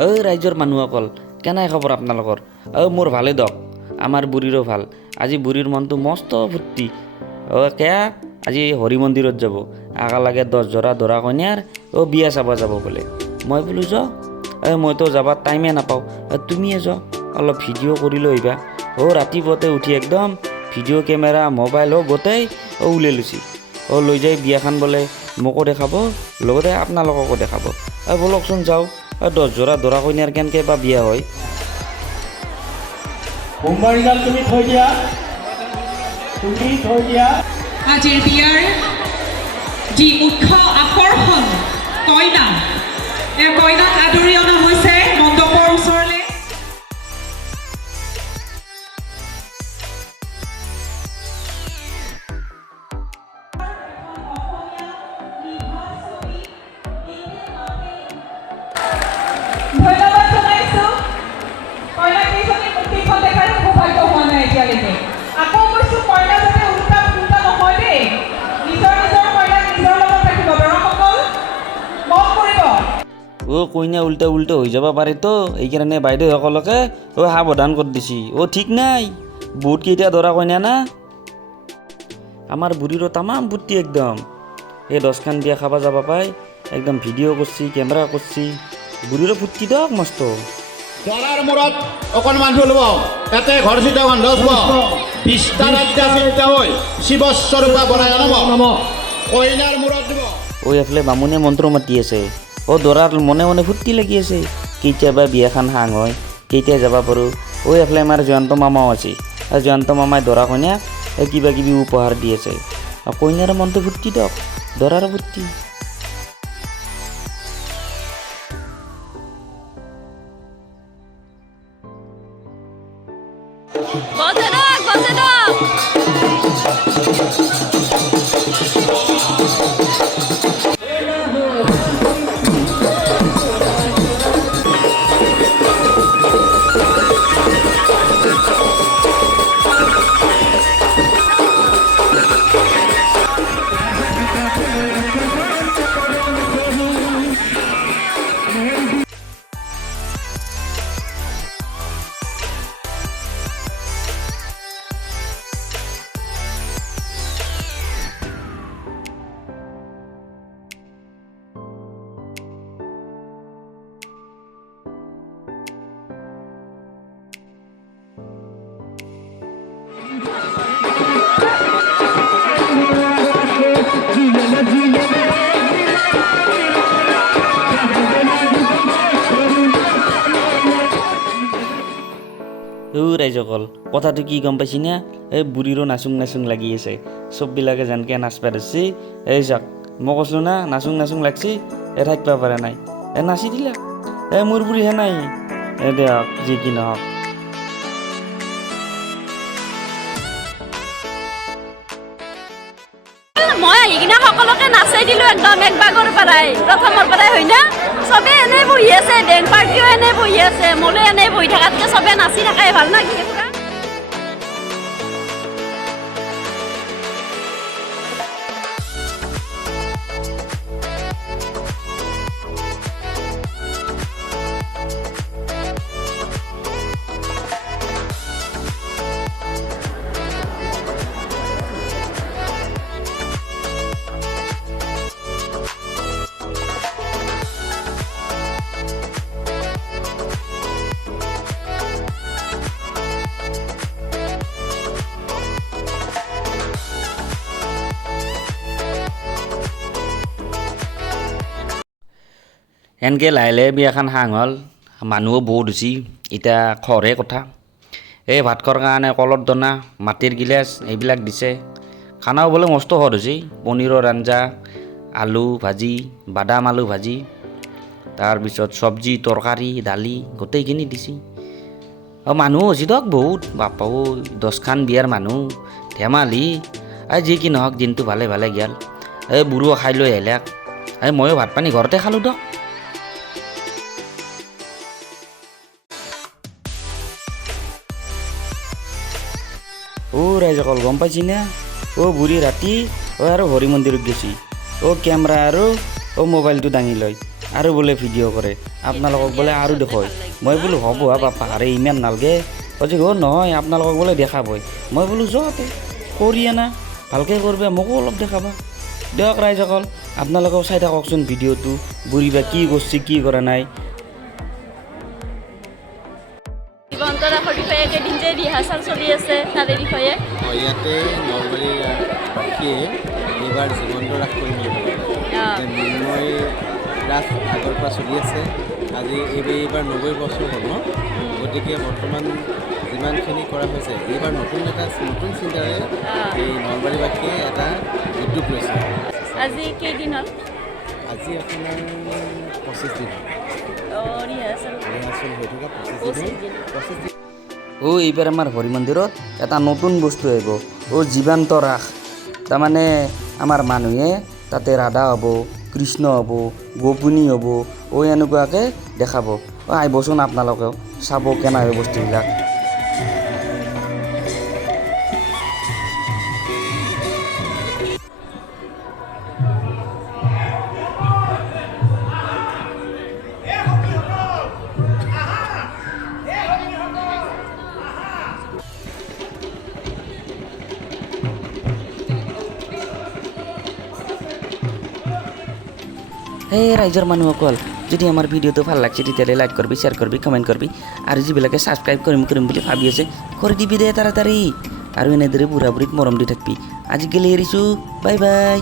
ৰাইজৰ মানুহসকল কেনে খবৰ আপোনালোকৰ? মোৰ ভালে দক, আমাৰ বুঢ়ীৰো ভাল। আজি বুঢ়ীৰ মনটো মস্ত ফূৰ্তি। কেয়া আজি হৰি মন্দিৰত যাব, একেলগে 10 যোৰা দৰা কইনাৰ বিয়া চাব যাব বোলে। মই বোলো য, মইতো যাবাৰ টাইমে নাপাওঁ, তুমিয়ে যোৱা, অলপ ভিডিঅ' কৰি লৈ আহিবা। ৰাতিপুৱাতে উঠি একদম ভিডিঅ' কেমেৰা মোবাইল গোটেই ওলাই লৈছি। লৈ যাই বিয়াখন বোলে মোকো দেখাব, লগতে আপোনালোককো দেখাব। ব'লকচোন যাওঁ, 10 যোৰা দৰা কইনাৰ কেনেকৈ বা বিয়া হয়। তুমি থৈ দিয়া, আজিৰ বিয়াৰ যি মুখ্য আকৰ্ষণ কইনা, এই কইনাক আদৰি অনা হৈছে মণ্ডপৰ ওচৰলৈ। ধন্যবাদ জনাইছো। কইনা কেইজনী মুক্তিখন দেখাৰ সৌভাগ্য হোৱা নাই এতিয়ালৈকে। আকৌ কৈছো, কইনা যাতে উল্টা নহয় দেই, নিজৰ কইনাক নিজৰ লগত ৰাখিব। দৰাসকল মন কৰিব। কইনা উল্টা হৈ যাব পাৰেতো, এইকাৰণে বাইদেউসকলকে সাৱধান কৰি দিছি। ঠিক নাই, বহুত কেইটা দৰা কইনা না। আমাৰ বুঢ়ীৰো তামাম ফূৰ্তি একদম। 10খান বিয়া খাব যাব পাই, একদম ভিডিঅ' কৰছি, কেমেৰা কৰছি। বুঢ়ীৰো ফূৰ্তি দক মস্ত। দৰাৰ মূৰত অকণমান ফুলব, এতে ঘৰ চিতা বন্ধ হ'ব, 20টা ৰাজ্য চিন্তা হৈ শিৱস্বৰূপা বনাই আনব, কইনাৰ মূৰত দিব। এফালে বামুণে মন্ত্ৰ মাতি আছে। দৰাৰ মনে মনে ফূৰ্তি লাগি আছে, কেতিয়াবা বিয়াখন সাং হয়, কেতিয়া যাব পাৰোঁ। এফালে আমাৰ জয়ন্ত মামাও আছে, জয়ন্ত মামাই দৰা কইনাক কিবা কিবি উপহাৰ দি আছে। কইনাৰ মনটো ফূৰ্তি দক, দৰাৰ ফূৰ্তি। ৰাইজসকল, কথাটো কি গম পাইছি না? বুঢ়ীৰো নাচুং লাগি আছে। চববিলাকে যেনকৈ নাচবা ধৰছি। যাক মই কৈছিলোঁ না, নাচুং লাগছি, থাকিব পৰা নাই, নাচি দিলা। মোৰ বুঢ়ীহে নাই। দিয়ক যি কি নহওক। মই আহি কিনে সকলোকে নাচাই দিলোঁ একদম একবাগৰ পৰাই, প্ৰথমৰ পৰাই হয় না। চবে এনেই বহি আছে, বেংক পাৰ্টিও এনেই বহি আছে, মোলে এনেই বহি থকাতকৈ চবে নাচি থাকাই ভাল না। এনেকৈ লাহে লাহে বিয়াখন সাং হ'ল, মানুহো বহুত হৈছি। এতিয়া খৰহে কথা। ভাত খোৱাৰ কাৰণে কলৰ দনা, মাটিৰ গিলাচ এইবিলাক দিছে। খানাও বোলে মস্ত সোৱাদ হৈছে। পনীৰৰ আঞ্জা, আলু ভাজি, বাদাম আলু ভাজি, তাৰপিছত চব্জি, তৰকাৰী, দালি গোটেইখিনি দিছে। মানুহ হৈছে দক বহুত। বাপা 10খান বিয়াৰ মানুহ, ধেমালি। যি কি নহওক, দিনটো ভালে ভালে গ'ল। বুঢ়ো খাই লৈ আহিলাক। ময়ো ভাত পানী ঘৰতে খালোঁ দক। ৰাইজসকল গম পাইছি না? বুঢ়ী ৰাতি আৰু হৰি মন্দিৰত গেছি। কেমেৰা আৰু মোবাইলটো দাঙি লয় আৰু বোলে ভিডিঅ' কৰে। আপোনালোকক বোলে আৰু দেখুৱাই মই বোলো হ'ব বাপা আৰে ইমান নালগে কৈছে নহয় আপোনালোকক বোলে দেখাবই মই বোলো যোৱাতে কৰি আনা ভালকৈ কৰিবা মোকো অলপ দেখাবা দিয়ক ৰাইজসকল আপোনালোকেও চাই থাককচোন ভিডিঅ'টো বুঢ়ী বা কি কৰিছে কি কৰা নাই জীৱন্ত ৰাসৰ বিষয়ে কেইদিন যে ৰিহাৰ্চেল চলি আছে তাৰে বিষয়ে ইয়াতে নলবাৰীৰ বাসীয়ে এইবাৰ জীৱন্ত ৰাস কৰিম বুলি ভাবিলে মৃন্ময় ৰাস আগৰ পৰা চলি আছে আজি এইবাৰ 90 বছৰ হ'ল ন গতিকে বৰ্তমান যিমানখিনি কৰা হৈছে এইবাৰ নতুন চিন্তাৰে এই নলবাৰীবাসীয়ে এটা উদ্যোগ লৈছে আজি কেইদিন হ'ল আজি আপোনাৰ 25 দিন ৰিহাৰ্চেল ৰিহাৰ্চেল হৈ থকা 25 দিন এইবাৰ আমাৰ হৰি মন্দিৰত এটা নতুন বস্তু আহিব জীৱান্ত ৰাস তাৰমানে আমাৰ মানুহে তাতে ৰাধা হ'ব কৃষ্ণ হ'ব গোপিনী হ'ব এনেকুৱাকৈ দেখাব আহিবচোন আপোনালোকেও চাব কেনে হয় বস্তুবিলাক এই ৰাইজৰ মানুহসকল যদি আমাৰ ভিডিঅ'টো ভাল লাগছে তেতিয়াহ'লে লাইক কৰিবি শ্বেয়াৰ কৰিবি কমেণ্ট কৰিবি আৰু যিবিলাকে ছাবস্ক্ৰাইব কৰিম বুলি ভাবি আছে কৰি দিবি দে তাড়াতাড়ি আৰু এনেদৰে বুঢ়া বুঢ়ীক মৰম দি থাকিবি আজিকালি এৰিছোঁ বাই বাই